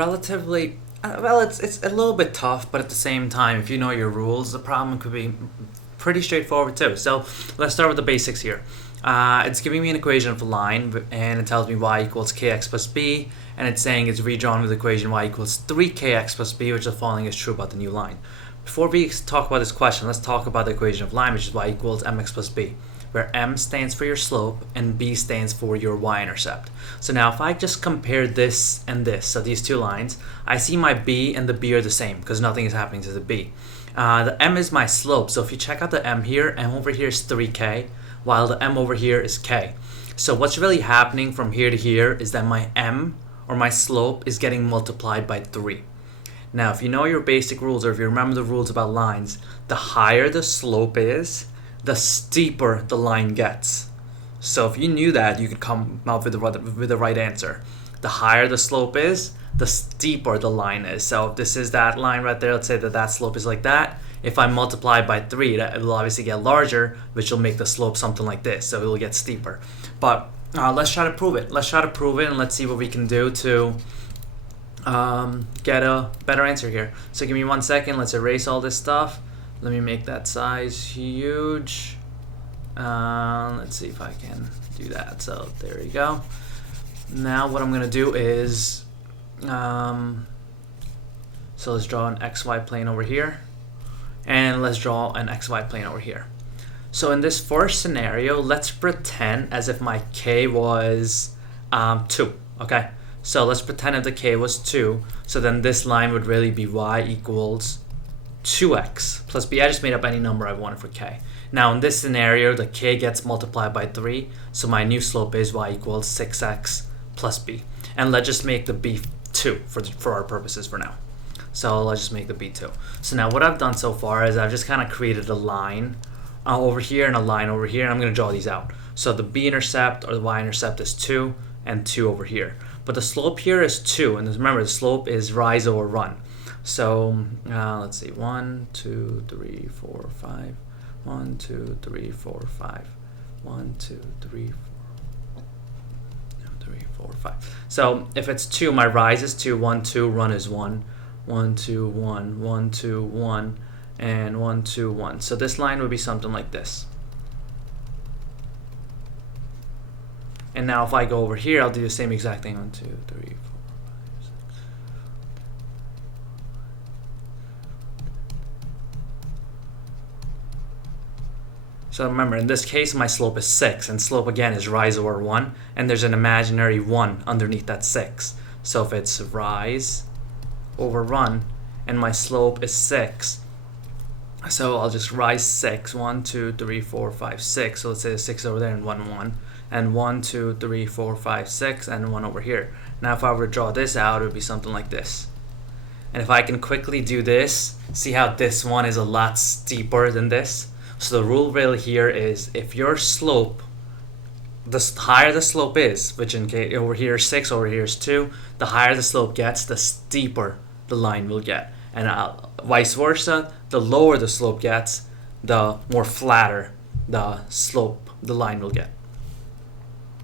relatively well. It's a little bit tough, but at the same time, if you know your rules, the problem could be pretty straightforward too. So let's start with the basics here. It's giving me an equation of a line, and it tells me y equals kx plus b, and it's saying it's redrawn with the equation y equals 3kx plus b, which the following is true about the new line. Before we talk about this question, let's talk about the equation of line, which is y equals mx plus b, where m stands for your slope and b stands for your y-intercept. So now if I just compare this and this, so these two lines, I see my b and the b are the same because nothing is happening to the b. The m is my slope, so if you check out the m here, m over here is 3k, while the m over here is k. So what's really happening from here to here is that my m, or my slope, is getting multiplied by 3. Now, if you know your basic rules, or if you remember the rules about lines, the higher the slope is, the steeper the line gets. So if you knew that, you could come up with the right answer. The higher the slope is, the steeper the line is. So if this is that line right there, let's say that slope is like that. If I multiply by 3, it will obviously get larger, which will make the slope something like this. So it will get steeper. But let's try to prove it. Let's try to prove it, and let's see what we can do to get a better answer here. So give me 1 second. Let's erase all this stuff. Let me make that size huge. Let's see if I can do that. So there you go. Now what I'm going to do is, so let's draw an XY plane over here. And let's draw an XY plane over here. So in this first scenario, let's pretend as if my k was 2, okay? So let's pretend if the k was 2. So then this line would really be y equals 2x plus b. I just made up any number I wanted for k. Now in this scenario, the k gets multiplied by 3. So my new slope is y equals 6x plus b. And let's just make the b 2 for our purposes for now. So let's just make the b2. So now what I've done so far is I've just kind of created a line over here and a line over here, and I'm going to draw these out. So the b-intercept or the y-intercept is 2 and 2 over here. But the slope here is 2, and remember the slope is rise over run. So let's see, 1, 2, 3, 4, 5. 1, 2, 3, 4, 5. 1, 2, 3, 4. 3, 4, 5. So if it's 2, my rise is 2, 1, 2, run is 1. 1, 2, 1, 1, 2, 1, and 1, 2, 1. So this line would be something like this. And now if I go over here, I'll do the same exact thing. 1, 2, 3, 4, 5, 6. So remember, in this case, my slope is 6, and slope again is rise over 1, and there's an imaginary 1 underneath that 6. So if it's rise over run, and my slope is 6, so I'll just rise 6. 1, 2, 3, 4, 5, 6. So let's say there's 6 over there and 1, 1, and 1, 2, 3, 4, 5, 6, and 1 over here. Now if I were to draw this out, it would be something like this. And if I can quickly do this, see how this one is a lot steeper than this? So the rule really here is if your slope, the higher the slope is, which in case over here is 6, over here is 2, the higher the slope gets, the steeper the line will get. And vice versa, the lower the slope gets, the more flatter the line will get.